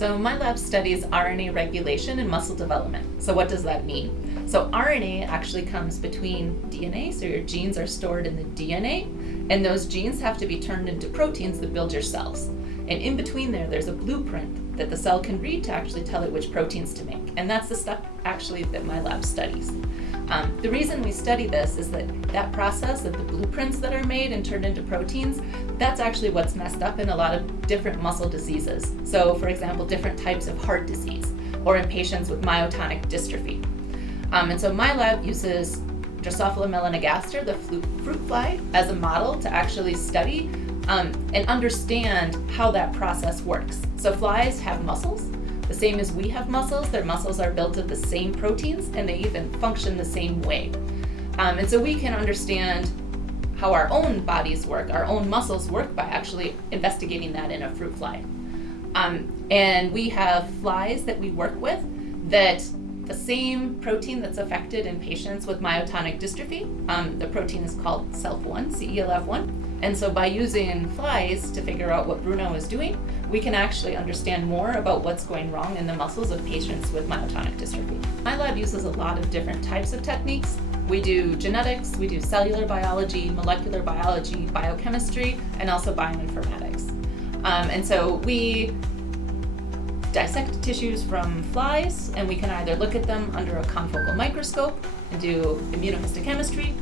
So my lab studies RNA regulation and muscle development. So what does that mean? So RNA actually comes between DNA, so your genes are stored in the DNA, and those genes have to be turned into proteins that build your cells. And in between there's a blueprint that the cell can read to actually tell it which proteins to make. And that's the stuff actually that my lab studies. The reason we study this is that process of the blueprints that are made and turned into proteins, that's actually what's messed up in a lot of different muscle diseases. So for example, different types of heart disease, or in patients with myotonic dystrophy. And so my lab uses Drosophila melanogaster, the fruit fly, as a model to actually study and understand how that process works. So flies have muscles, the same as we have muscles. Their muscles are built of the same proteins, and they even function the same way. And so we can understand how our own bodies work, our own muscles work, by actually investigating that in a fruit fly. And we have flies that we work with that the same protein that's affected in patients with myotonic dystrophy, the protein is called SELF1, CELF1. And so by using flies to figure out what Bruno is doing, we can actually understand more about what's going wrong in the muscles of patients with myotonic dystrophy. My lab uses a lot of different types of techniques. We do genetics, we do cellular biology, molecular biology, biochemistry, and also bioinformatics. And so we dissect tissues from flies, and we can either look at them under a confocal microscope and do immunohistochemistry.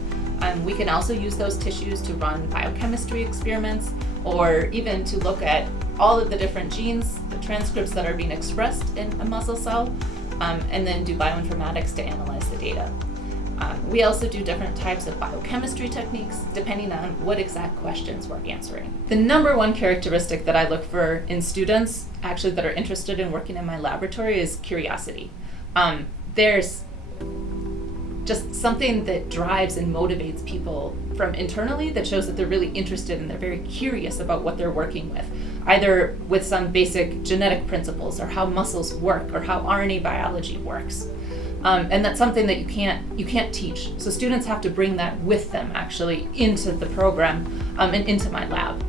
We can also use those tissues to run biochemistry experiments, or even to look at all of the different genes, the transcripts that are being expressed in a muscle cell, and then do bioinformatics to analyze the data. We also do different types of biochemistry techniques depending on what exact questions we're answering. The number one characteristic that I look for in students actually that are interested in working in my laboratory is curiosity. There's just something that drives and motivates people from internally that shows that they're really interested and they're very curious about what they're working with, either with some basic genetic principles or how muscles work or how RNA biology works. And that's something that you can't teach. So students have to bring that with them actually into the program and into my lab.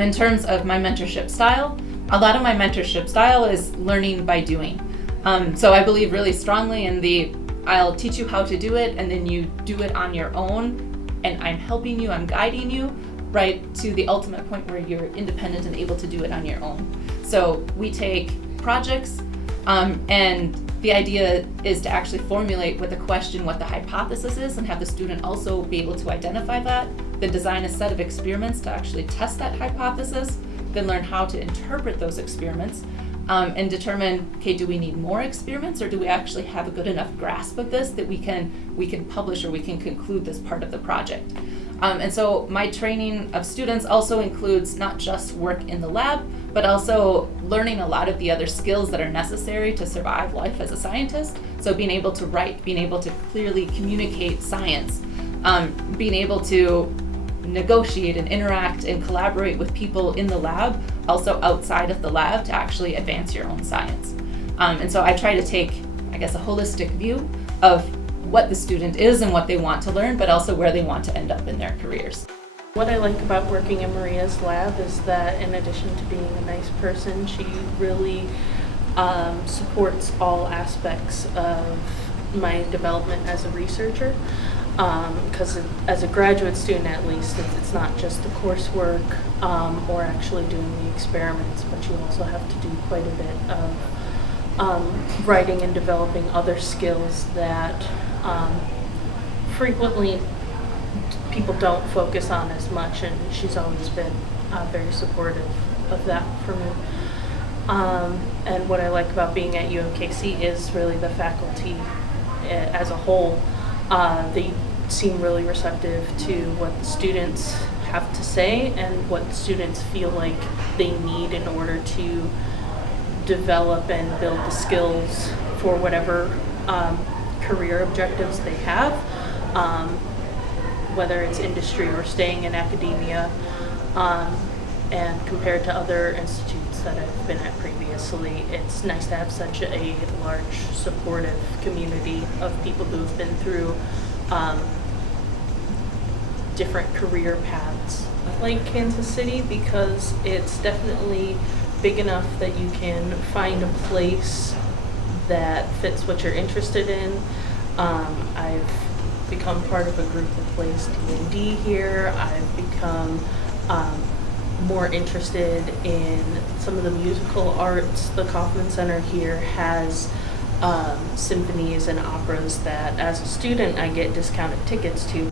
In terms of my mentorship style, a lot of my mentorship style is learning by doing. So I believe really strongly in I'll teach you how to do it, and then you do it on your own, and I'm helping you, I'm guiding you, right to the ultimate point where you're independent and able to do it on your own. So we take projects, and the idea is to actually formulate with a question what the hypothesis is and have the student also be able to identify that, then design a set of experiments to actually test that hypothesis, then learn how to interpret those experiments, and determine, okay, do we need more experiments, or do we actually have a good enough grasp of this that we can publish or we can conclude this part of the project. And so my training of students also includes not just work in the lab, but also learning a lot of the other skills that are necessary to survive life as a scientist. So being able to write, being able to clearly communicate science, being able to negotiate and interact and collaborate with people in the lab, also outside of the lab, to actually advance your own science. And so I try to take, I guess, a holistic view of what the student is and what they want to learn, but also where they want to end up in their careers. What I like about working in Maria's lab is that in addition to being a nice person, she really supports all aspects of my development as a researcher. Because as a graduate student, at least, it's not just the coursework or actually doing the experiments, but you also have to do quite a bit of writing and developing other skills that frequently people don't focus on as much, and she's always been very supportive of that for me. And what I like about being at UMKC is really the faculty as a whole. They seem really receptive to what the students have to say and what the students feel like they need in order to develop and build the skills for whatever career objectives they have, whether it's industry or staying in academia. And compared to other institutes that I've been at previously, it's nice to have such a large supportive community of people who've been through different career paths. I like Kansas City because it's definitely big enough that you can find a place that fits what you're interested in. I've become part of a group that plays D&D here. I've become more interested in some of the musical arts. The Kaufman Center here has symphonies and operas that as a student I get discounted tickets to.